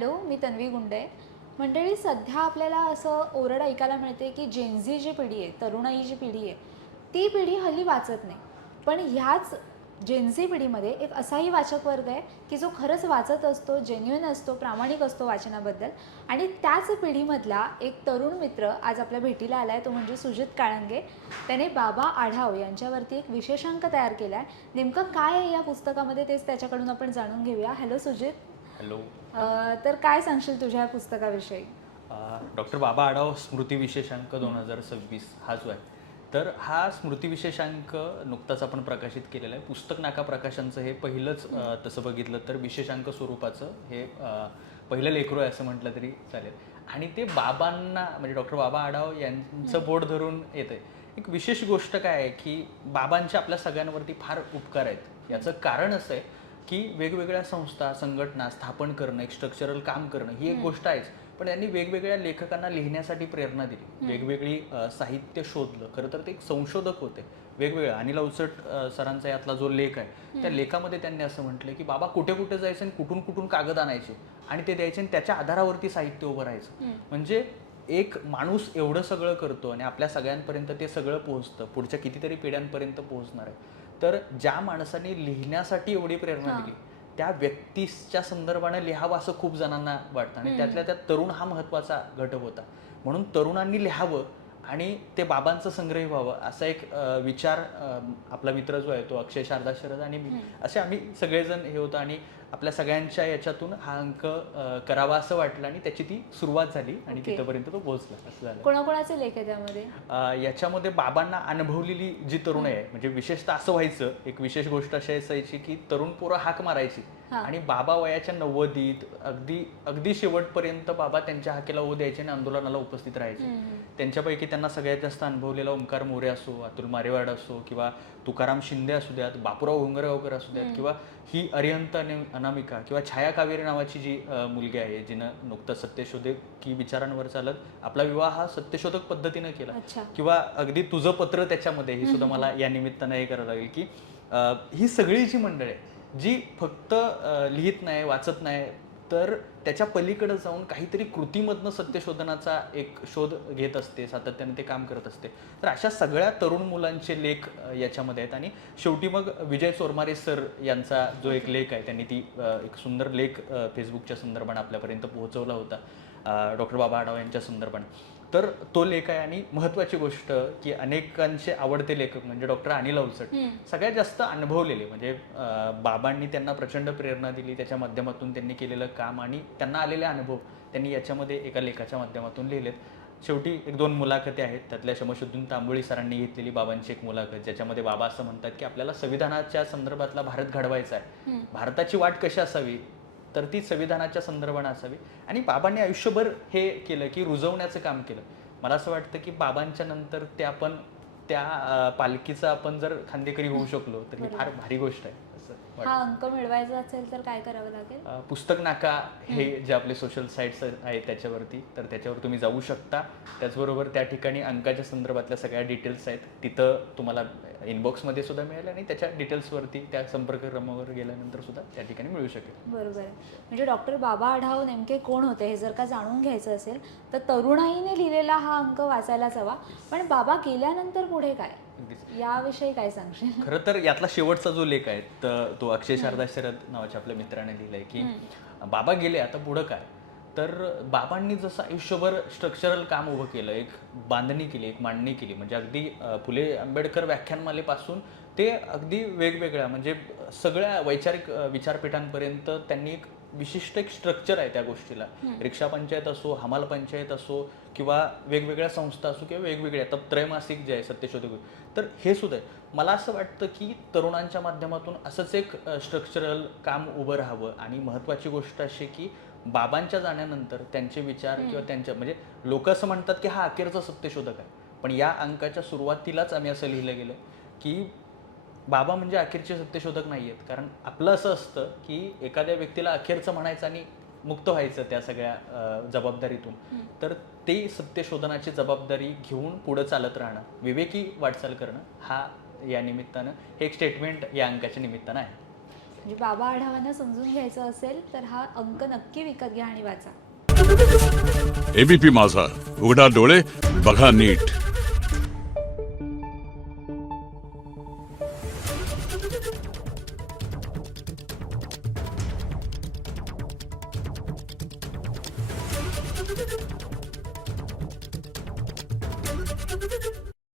Hello, मी तन्वी गुंडे. मंडळी, सध्या आपल्याला असं ओरड ऐकायला मिळते की जेनझी जी पिढी आहे, तरुणाई जी पिढी आहे, ती पिढी हल्ली वाचत नाही. पण ह्याच जेनझी पिढीमध्ये एक असाही वाचक वर्ग आहे की जो खरंच वाचत असतो, जेन्युइन असतो, प्रामाणिक असतो वाचनाबद्दल. आणि त्याच पिढीमधला एक तरुण मित्र आज आपल्या भेटीला आला आहे, तो म्हणजे सुजित काळंगे. त्याने बाबा आढाव यांच्यावरती एक विशेषांक तयार केला आहे. नेमकं काय आहे या पुस्तकामध्ये तेच त्याच्याकडून आपण जाणून घेऊया. हॅलो सुजित. हॅलो. तर काय सांगशील तुझ्या पुस्तकाविषयी? डॉक्टर बाबा आढाव स्मृती विशेषांक 2026 हा जो आहे, तर हा स्मृती विशेषांक नुकताच आपण प्रकाशित केलेला आहे. पुस्तक नाका प्रकाशनचं हे पहिलंच तसं बघितलं तर विशेषांक स्वरूपाचं हे पहिलं लेकरू आहे असं म्हटलं तरी चालेल. आणि ते बाबांना म्हणजे डॉक्टर बाबा आढाव यांचं बोट धरून येतं आहे. एक विशेष गोष्ट काय आहे की बाबांचे आपल्या सगळ्यांवरती फार उपकार आहेत. याचं कारण असं आहे की वेगवेगळ्या संस्था, संघटना स्थापन करणं, एक स्ट्रक्चरल काम करणं ही एक गोष्ट आहेच. पण त्यांनी वेगवेगळ्या लेखकांना लिहिण्यासाठी प्रेरणा दिली, वेगवेगळी साहित्य शोधलं. खरं तर ते एक संशोधक होते. वेगवेगळं अनिल अवचट सरांचा यातला जो लेख आहे, त्या लेखामध्ये त्यांनी असं म्हटलं की बाबा कुठे कुठे जायचं आणि कुठून कुठून कागद आणायचे आणि ते द्यायचे आणि त्याच्या आधारावरती साहित्य उभं राहायचं. म्हणजे एक माणूस एवढं सगळं करतो आणि आपल्या सगळ्यांपर्यंत ते सगळं पोहोचतं, पुढच्या कितीतरी पिढ्यांपर्यंत पोहोचणार आहे. तर ज्या माणसाने लिहिण्यासाठी एवढी प्रेरणा दिली, त्या व्यक्तीच्या संदर्भाने लिहावं असं खूप जणांना वाटतं. आणि त्यातल्या त्यात तरुण हा महत्त्वाचा घटक होता. म्हणून तरुणांनी लिहावं आणि ते बाबांचं संग्रही व्हावं असा एक विचार आपला मित्र जो आहे तो अक्षय शारदा शरद आणि मी असे आम्ही सगळेजण हे होतं. आणि आपल्या सगळ्यांच्या याच्यातून हा अंक करावा असं वाटलं आणि त्याची ती सुरुवात झाली आणि तिथपर्यंत तो पोहोचला असं झालं. कोणाकोणाचे लेख आहे त्यामध्ये? याच्यामध्ये बाबांना अनुभवलेली जी तरुण आहे, म्हणजे विशेषतः असं व्हायचं, एक विशेष गोष्ट अशी असायची की तरुण पोरं हाक मारायची आणि बाबा वयाच्या 90ीत अगदी अगदी शेवटपर्यंत बाबा त्यांच्या हाकेला ओ द्यायचे आणि आंदोलनाला उपस्थित राहायचे. त्यांच्यापैकी त्यांना सगळ्यात जास्त अनुभवलेला ओंकार मोरे असो, अतुल मारेवाड असो, किंवा तुकाराम शिंदे असू द्यात, बापूराव हुंगरगावकर असू द्यात, किंवा ही अरिहंत अनामिका किंवा छाया कावेरी नावाची जी मुलगी आहे जिनं नुकतंच सत्यशोधक की विचारांवर चालत आपला विवाह हा सत्यशोधक पद्धतीनं केला. किंवा अगदी तुझं पत्र त्याच्यामध्ये ही सुद्धा मला या निमित्तानं हे करावं लागेल की ही सगळी जी मंडळ आहे जी फक्त लिहित नाही, वाचत नाही, तर त्याच्या पलीकडे जाऊन काहीतरी कृतीमधनं सत्यशोधनाचा एक शोध घेत असते, सातत्याने ते काम करत असते. तर अशा सगळ्या तरुण मुलांचे लेख याच्यामध्ये आहेत. आणि शेवटी मग विजय चोरमारे सर यांचा जो एक लेख आहे, त्यांनी ती एक सुंदर लेख फेसबुकच्या संदर्भाने आपल्यापर्यंत पोहोचवला होता डॉक्टर बाबा आढाव यांच्या संदर्भाने. तर तो लेख आहे. आणि महत्त्वाची गोष्ट की अनेकांचे आवडते लेखक म्हणजे डॉक्टर अनिल अवचट सगळ्यात जास्त अनुभवलेले, म्हणजे बाबांनी त्यांना प्रचंड प्रेरणा दिली, त्याच्या माध्यमातून त्यांनी केलेलं काम आणि त्यांना आलेले अनुभव त्यांनी याच्यामध्ये एका लेखाच्या माध्यमातून लिहिलेत. शेवटी एक 2 मुलाखती आहेत. त्यातल्या शमशुद्दीन तांबोळी सरांनी घेतलेली बाबांची एक मुलाखत, ज्याच्यामध्ये बाबा असं म्हणतात की आपल्याला संविधानाच्या संदर्भातला भारत घडवायचा आहे, भारताची वाट कशी असावी तर ती संविधानाच्या संदर्भाने असावी. आणि बाबांनी आयुष्यभर हे केलं की रुजवण्याचं काम केलं. मला असं वाटतं की बाबांच्या नंतर ते आपण त्या पालखीचं आपण जर खांदेकरी होऊ शकलो तर ही फार भारी गोष्ट आहे असं हा वाटतं. अंक मिळवायचा असेल तर काय करावं लागेल? पुस्तक नाका हे जे आपले सोशल साईट्स आहेत त्याच्यावरती, तर त्याच्यावर तुम्ही जाऊ शकता. त्याचबरोबर त्या ठिकाणी अंकाच्या संदर्भातल्या सगळ्या डिटेल्स आहेत, तिथं तुम्हाला इनबॉक्समध्ये सुद्धा मिळेल आणि त्याच्या डिटेल्सवरती त्या संपर्क क्रमावर गेल्यानंतर सुद्धा त्या ठिकाणी मिळू शकेल. बरोबर आहे. म्हणजे डॉक्टर बाबा आढाव नेमके कोण होते हे जर का जाणून घ्यायचं असेल तर तरुणाईने लिहिलेला हा अंक वाचायलाच हवा. पण बाबा गेल्यानंतर पुढे काय, याविषयी काय सांगशील? खरं तर यातला शेवटचा जो लेख आहे तर तो अक्षय शारदा शरद नावाच्या आपल्या मित्राने लिहिलाय की बाबा गेले आता पुढं काय. तर बाबांनी जसं आयुष्यभर स्ट्रक्चरल काम उभं केलं, एक बांधणी केली, एक मांडणी केली, म्हणजे अगदी फुले आंबेडकर व्याख्यानमालेपासून ते अगदी वेगवेगळ्या म्हणजे सगळ्या वैचारिक विचारपीठांपर्यंत त्यांनी एक विशिष्ट एक स्ट्रक्चर आहे त्या गोष्टीला. रिक्षा पंचायत असो, हमाल पंचायत असो, किंवा वेगवेगळ्या संस्था असो, किंवा वेगवेगळ्या आता त्रैमासिक जे आहे सत्यशोधक, तर हे सुद्धा आहे. मला असं वाटतं की तरुणांच्या माध्यमातून असंच एक स्ट्रक्चरल काम उभं राहावं. आणि महत्त्वाची गोष्ट अशी की बाबांच्या जाण्यानंतर त्यांचे विचार किंवा त्यांच्या म्हणजे लोक असं म्हणतात की हा अखेरचा सत्यशोधक आहे, पण या अंकाच्या सुरुवातीलाच आम्ही असं लिहिलं गेलं की बाबा म्हणजे अखेरचे सत्यशोधक नाही आहेत. कारण आपलं असं असतं की एखाद्या व्यक्तीला अखेरचं म्हणायचं आणि मुक्त व्हायचं त्या सगळ्या जबाबदारीतून. तर ते सत्यशोधनाची जबाबदारी घेऊन पुढं चालत राहणं, विवेकी वाटचाल करणं, हा या निमित्तानं हे एक स्टेटमेंट या अंकाच्या निमित्तानं आहे. म्हणजे बाबा आढावांना समजून घ्यायचं असेल तर हा अंक नक्की विकत घ्या आणि वाचा. एबीपी माझा, उघडा डोळे बघा नीट.